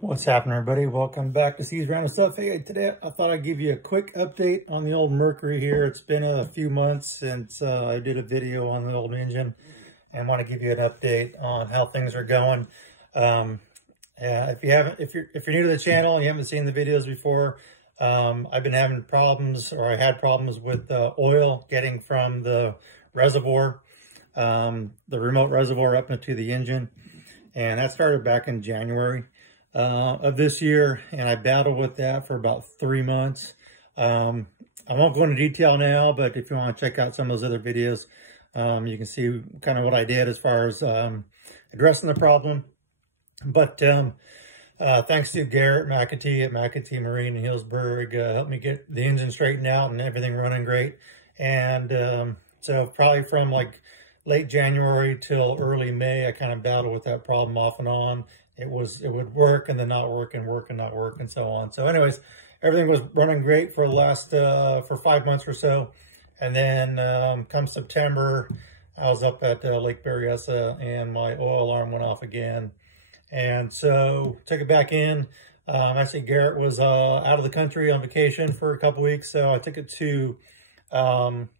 What's happening, everybody? Welcome back to C's Random Stuff. Hey, today I thought I'd give you a quick update on the old Mercury here. It's been a few months since I did a video on the old engine, and want to give you an update on how things are going. If you're new to the channel and you haven't seen the videos before, I've been having problems, or I had problems with oil getting from the reservoir, the remote reservoir up into the engine, and that started back in January of this year, and I battled with that for about 3 months. I won't go into detail now, but if you want to check out some of those other videos, you can see kind of what I did as far as addressing the problem. But thanks to Garrett McAtee at McAtee Marine in Hillsburg, helped me get the engine straightened out and everything running great. And so probably from like late January till early May, I kind of battled with that problem off and on. It would work and then not work and work and not work and so on. So anyways, everything was running great for the last, for 5 months or so. And then come September, I was up at Lake Berryessa and my oil alarm went off again. And so took it back in. Actually, Garrett was out of the country on vacation for a couple weeks. So I took it to All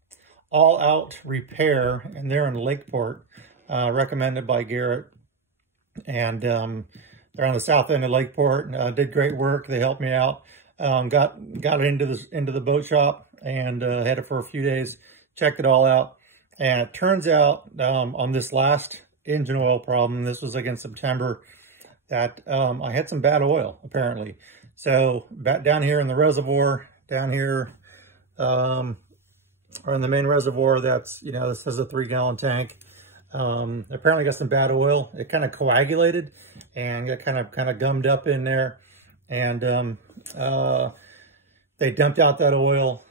Out Repair, and they're in Lakeport, recommended by Garrett. And they're on the south end of Lakeport. Did great work. They helped me out. Got it into the boat shop and had it for a few days. Checked it all out, and it turns out on this last engine oil problem, this was like in September, that I had some bad oil apparently. So back down here in the reservoir, down here, or in the main reservoir, that's, you know, this is a 3-gallon tank. Apparently got some bad oil. It kind of coagulated and got kind of gummed up in there. And they dumped out that oil.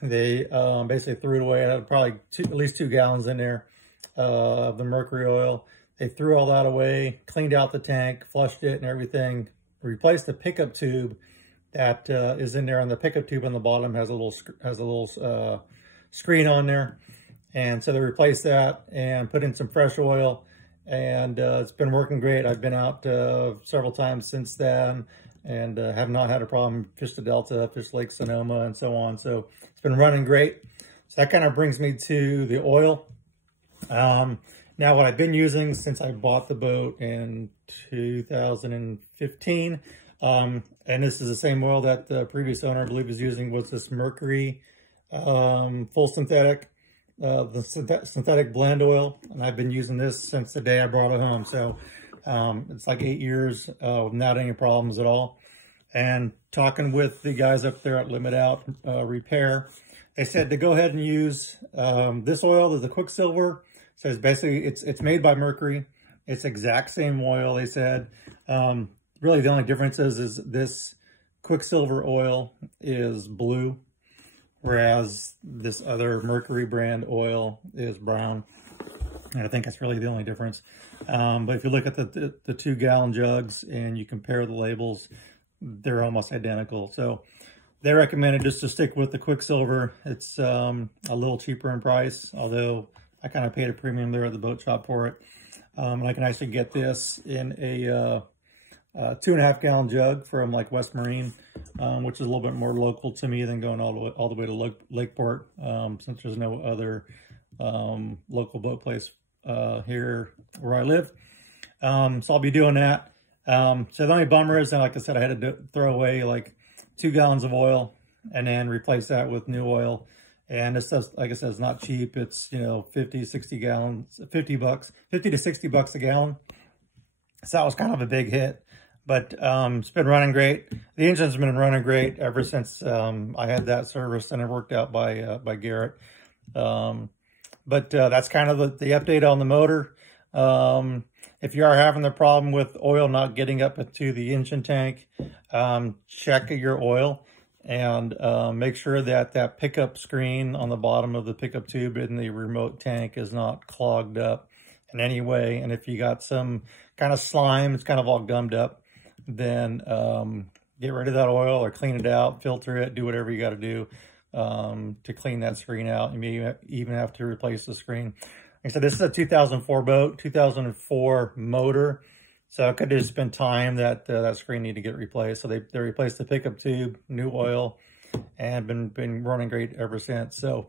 They basically threw it away. I had probably at least 2 gallons in there of the Mercury oil. They threw all that away, cleaned out the tank, flushed it and everything, replaced the pickup tube that is in there. On the pickup tube on the bottom has a little screen on there. And so they replaced that and put in some fresh oil, and it's been working great. I've been out several times since then, and have not had a problem. Fished the Delta, fished Lake Sonoma, and so on. So it's been running great. So that kind of brings me to the oil. Now what I've been using since I bought the boat in 2015, and this is the same oil that the previous owner, I believe, was using, was this Mercury full synthetic. The synthetic blend oil, and I've been using this since the day I brought it home. So it's like 8 years without any problems at all. And talking with the guys up there at Limit Out Repair, they said to go ahead and use this oil, the Quicksilver. So it's basically, it's made by Mercury. It's exact same oil, they said. Really the only difference is this Quicksilver oil is blue, whereas this other Mercury brand oil is brown. And I think that's really the only difference. But if you look at the 2-gallon jugs and you compare the labels, they're almost identical. So they recommended just to stick with the Quicksilver. It's a little cheaper in price, although I kind of paid a premium there at the boat shop for it. And I can actually get this in a 2.5-gallon jug from like West Marine, which is a little bit more local to me than going all the way to Lakeport, since there's no other local boat place here where I live. So I'll be doing that. So the only bummer is, like I said, I had to throw away like 2 gallons of oil and then replace that with new oil. And this stuff, like I said, it's not cheap. It's, you know, 50 to 60 bucks a gallon. So that was kind of a big hit. But it's been running great. The engine's been running great ever since I had that service, and it worked out by Garrett. But that's kind of the update on the motor. If you are having the problem with oil not getting up into the engine tank, check your oil and make sure that that pickup screen on the bottom of the pickup tube in the remote tank is not clogged up in any way. And if you got some kind of slime, it's kind of all gummed up, then get rid of that oil or clean it out, filter it, do whatever you got to do to clean that screen out. You may even have to replace the screen. Like I said, this is a 2004 boat, 2004 motor. So it could have just been time that that screen needed to get replaced. So they replaced the pickup tube, new oil, and been running great ever since. So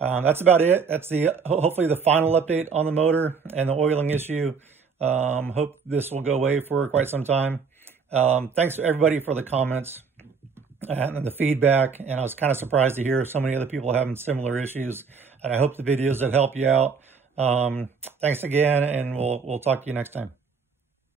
that's about it. That's hopefully the final update on the motor and the oiling issue. Hope this will go away for quite some time. Thanks to everybody for the comments and the feedback. And I was kind of surprised to hear so many other people having similar issues. And I hope the videos that help you out. Thanks again, and we'll talk to you next time.